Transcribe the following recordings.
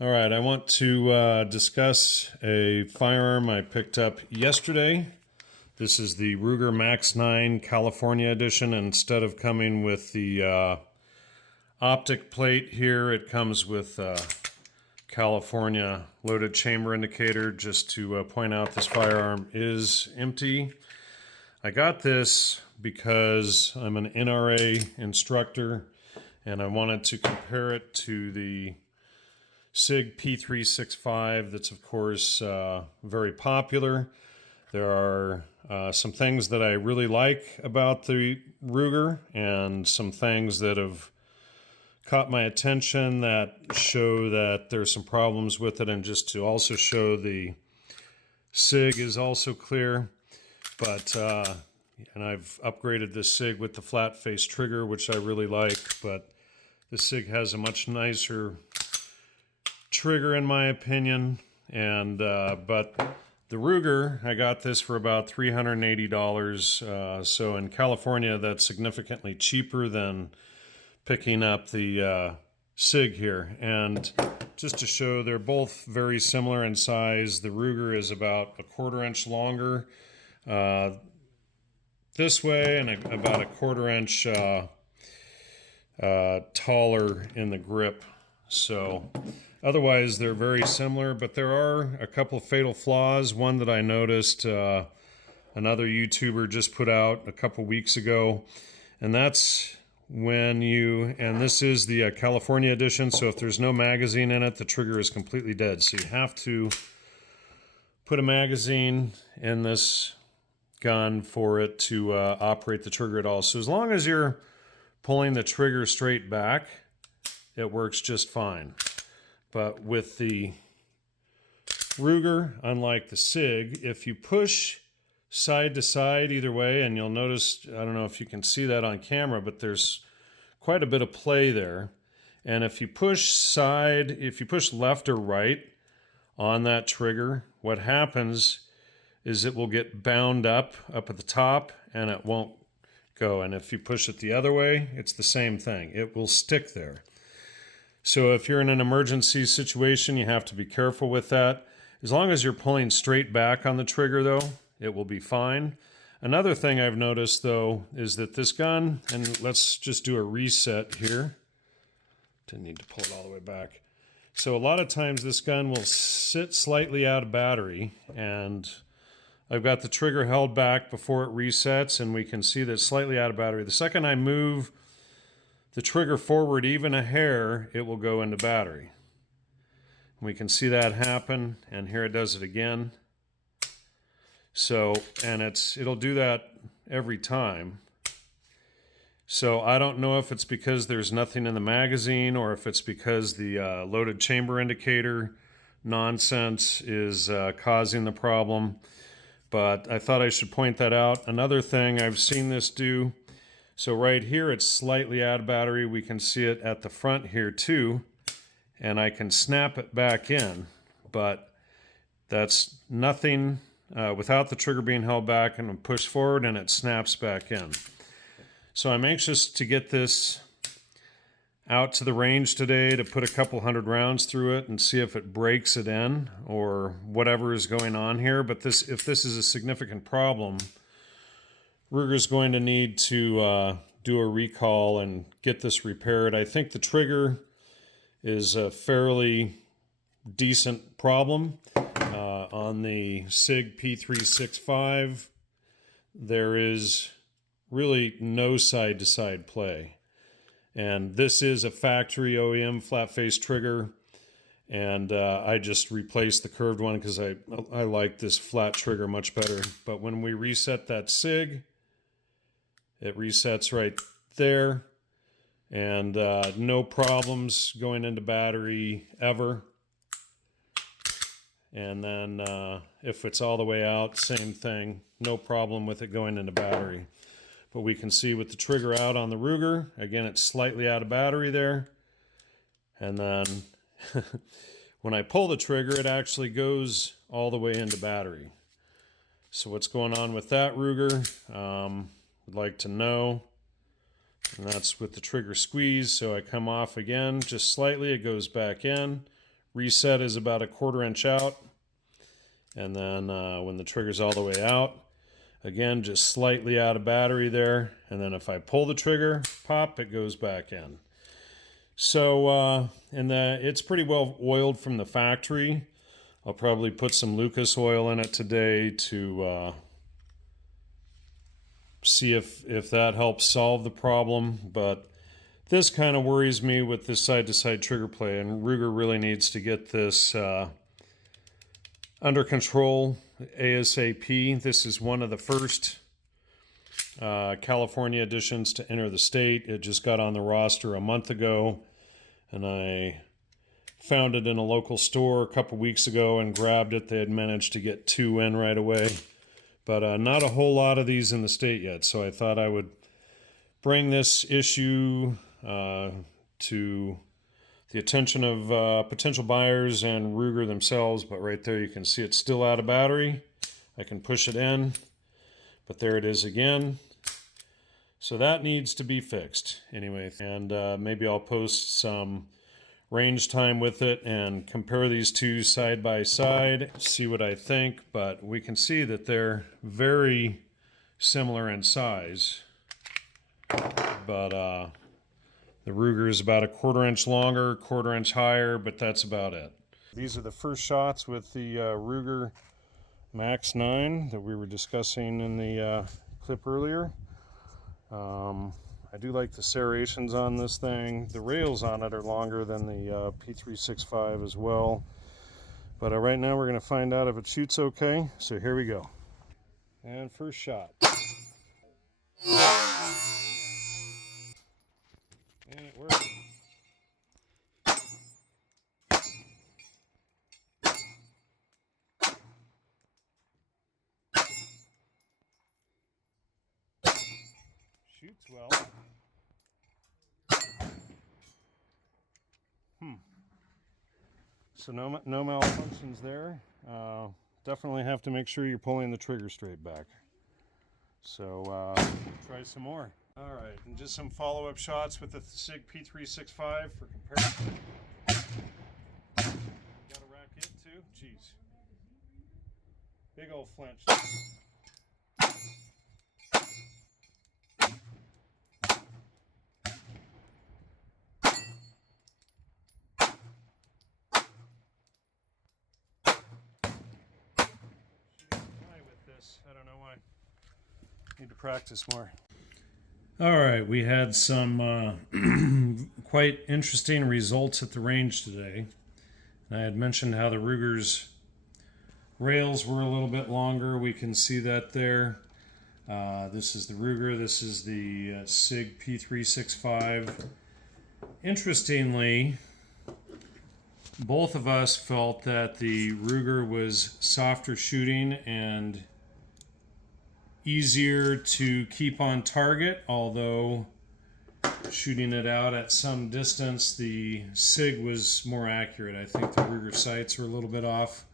All right, I want to discuss a firearm I picked up yesterday. This is the RUGER MAX-9 California edition. Instead of coming with the optic plate here, it comes with California loaded chamber indicator. Just to point out, this firearm is empty. I got this because I'm an NRA instructor and I wanted to compare it to the Sig P365 that's of course very popular. There are some things that I really like about the Ruger and some things that have caught my attention that show that there's some problems with it, and just to also show the Sig is also clear. But and I've upgraded this Sig with the flat face trigger, which I really like, but the Sig has a much nicer trigger in my opinion. And but the Ruger, I got this for about $380. So in California, that's significantly cheaper than picking up the Sig here. And just to show, they're both very similar in size. The Ruger is about a 1/4 inch longer this way, and about a 1/4 inch taller in the grip. So otherwise, they're very similar, but there are a couple of fatal flaws. One that I noticed another YouTuber just put out a couple weeks ago, and that's when you, and this is the California edition, so if there's no magazine in it, the trigger is completely dead. So you have to put a magazine in this gun for it to operate the trigger at all. So as long as you're pulling the trigger straight back, it works just fine. But with the Ruger, unlike the Sig, if you push side to side either way, and you'll notice, I don't know if you can see that on camera, but there's quite a bit of play there. And if you push left or right on that trigger, what happens is it will get bound up at the top and it won't go. And if you push it the other way, it's the same thing. It will stick there. So if you're in an emergency situation, you have to be careful with that. As long as you're pulling straight back on the trigger, though, it will be fine. Another thing I've noticed, though, is that this gun, and let's just do a reset here. Didn't need to pull it all the way back. So a lot of times this gun will sit slightly out of battery, and I've got the trigger held back before it resets, and we can see that it's slightly out of battery. The second I move the trigger forward even a hair, it will go into battery. We can see that happen, and here it does it again. So, and it'll do that every time. So I don't know if it's because there's nothing in the magazine or if it's because the loaded chamber indicator nonsense is causing the problem. But I thought I should point that out. Another thing I've seen this do, so right here it's slightly out of battery. We can see it at the front here too, and I can snap it back in, but that's nothing without the trigger being held back, and push forward and it snaps back in. So I'm anxious to get this out to the range today to put a couple hundred rounds through it and see if it breaks it in or whatever is going on here. But if this is a significant problem, Ruger's going to need to do a recall and get this repaired. I think the trigger is a fairly decent problem. On the Sig P365, there is really no side-to-side play. And this is a factory OEM flat face trigger, and I just replaced the curved one because I like this flat trigger much better. But when we reset that Sig, it resets right there, and no problems going into battery ever. And then if it's all the way out, same thing, no problem with it going into battery. But we can see with the trigger out on the Ruger, again, it's slightly out of battery there. And then when I pull the trigger, it actually goes all the way into battery. So what's going on with that Ruger? Would like to know. And that's with the trigger squeeze. So I come off again, just slightly, it goes back in, reset is about a 1/4 inch out. And then when the trigger's all the way out, again, just slightly out of battery there. And then if I pull the trigger, pop, it goes back in. So, it's pretty well oiled from the factory. I'll probably put some Lucas oil in it today to see if that helps solve the problem. But this kind of worries me with this side-to-side trigger play, and Ruger really needs to get this under control ASAP. This is one of the first California editions to enter the state. It just got on the roster a month ago, and I found it in a local store a couple weeks ago and grabbed it. They had managed to get 2 in right away, but not a whole lot of these in the state yet, so I thought I would bring this issue to the attention of potential buyers and Ruger themselves. But right there you can see it's still out of battery. I can push it in, but there it is again. So that needs to be fixed anyway, and maybe I'll post some range time with it and compare these two side by side, see what I think. But we can see that they're very similar in size, but the Ruger is about a 1/4 inch longer, 1/4 inch higher, but that's about it. These are the first shots with the Ruger MAX-9 that we were discussing in the clip earlier. I do like the serrations on this thing. The rails on it are longer than the P365 as well. But right now we're going to find out if it shoots okay. So here we go. And first shot. And it worked. Shoots well. So no malfunctions there. Definitely have to make sure you're pulling the trigger straight back. So try some more. All right, and just some follow-up shots with the Sig P365 for comparison. Got to rack it too? Jeez. Big old flinch. I don't know why. Need to practice more. All right, we had some quite interesting results at the range today. I had mentioned how the Ruger's rails were a little bit longer. We can see that there. This is the Ruger. This is the Sig P365. Interestingly, both of us felt that the Ruger was softer shooting and easier to keep on target, although shooting it out at some distance, the Sig was more accurate. I think the Ruger sights were a little bit off.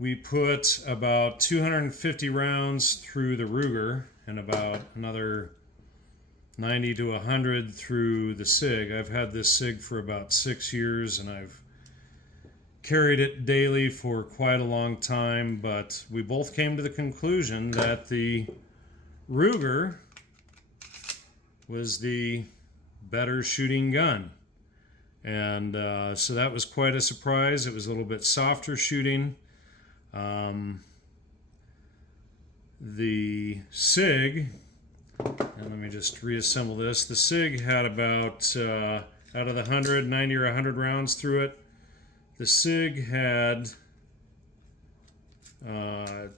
We put about 250 rounds through the Ruger and about another 90 to 100 through the Sig. I've had this Sig for about 6 years, and I've carried it daily for quite a long time, but we both came to the conclusion that the Ruger was the better shooting gun. And so that was quite a surprise. It was a little bit softer shooting. The Sig, and let me just reassemble this. The Sig had about, out of the 100, 90 or 100 rounds through it. The Sig had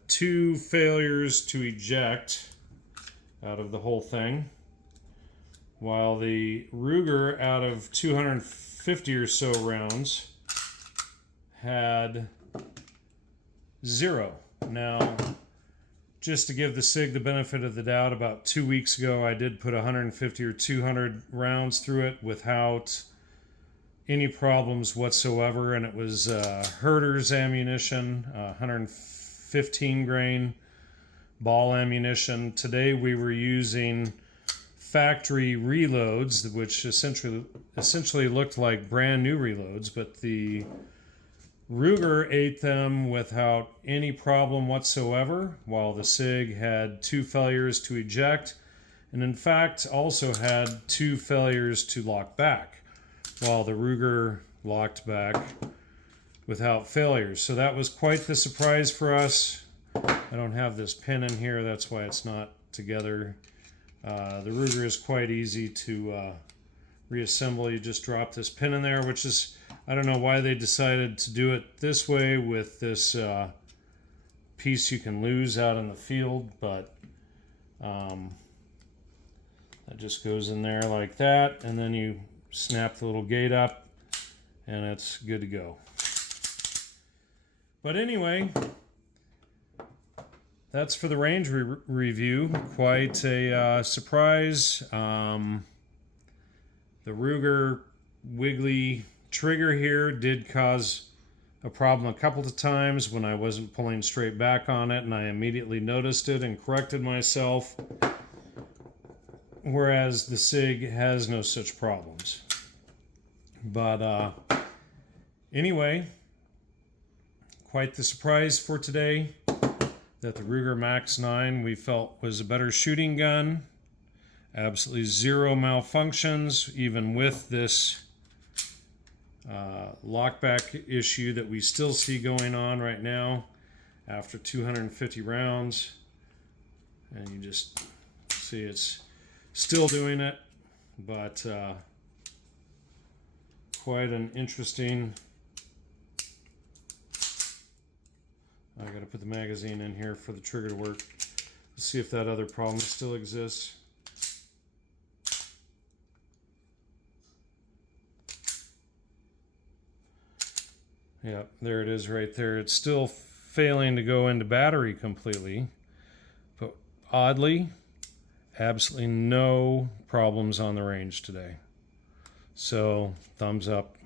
2 failures to eject out of the whole thing, while the Ruger, out of 250 or so rounds, had 0. Now, just to give the Sig the benefit of the doubt, about 2 weeks ago I did put 150 or 200 rounds through it without any problems whatsoever, and it was Herder's ammunition, 115 grain ball ammunition. Today we were using factory reloads, which essentially looked like brand new reloads, but the Ruger ate them without any problem whatsoever, while the Sig had 2 failures to eject, and in fact also had 2 failures to lock back, while the Ruger locked back without failures. So that was quite the surprise for us. I don't have this pin in here, that's why it's not together. The Ruger is quite easy to reassemble. You just drop this pin in there, which is, I don't know why they decided to do it this way with this piece you can lose out in the field, but that just goes in there like that, and then you snap the little gate up and it's good to go. But anyway, that's for the range review. Quite a surprise. The Ruger Wiggly trigger here did cause a problem a couple of times when I wasn't pulling straight back on it, and I immediately noticed it and corrected myself, whereas the Sig has no such problems. But anyway, quite the surprise for today that the Ruger MAX-9 we felt was a better shooting gun. Absolutely zero malfunctions, even with this lockback issue that we still see going on right now after 250 rounds. And you just see it's still doing it, but quite an interesting... I gotta put the magazine in here for the trigger to work. Let's see if that other problem still exists. Yeah, there it is right there. It's still failing to go into battery completely, but oddly, absolutely no problems on the range today. So, thumbs up.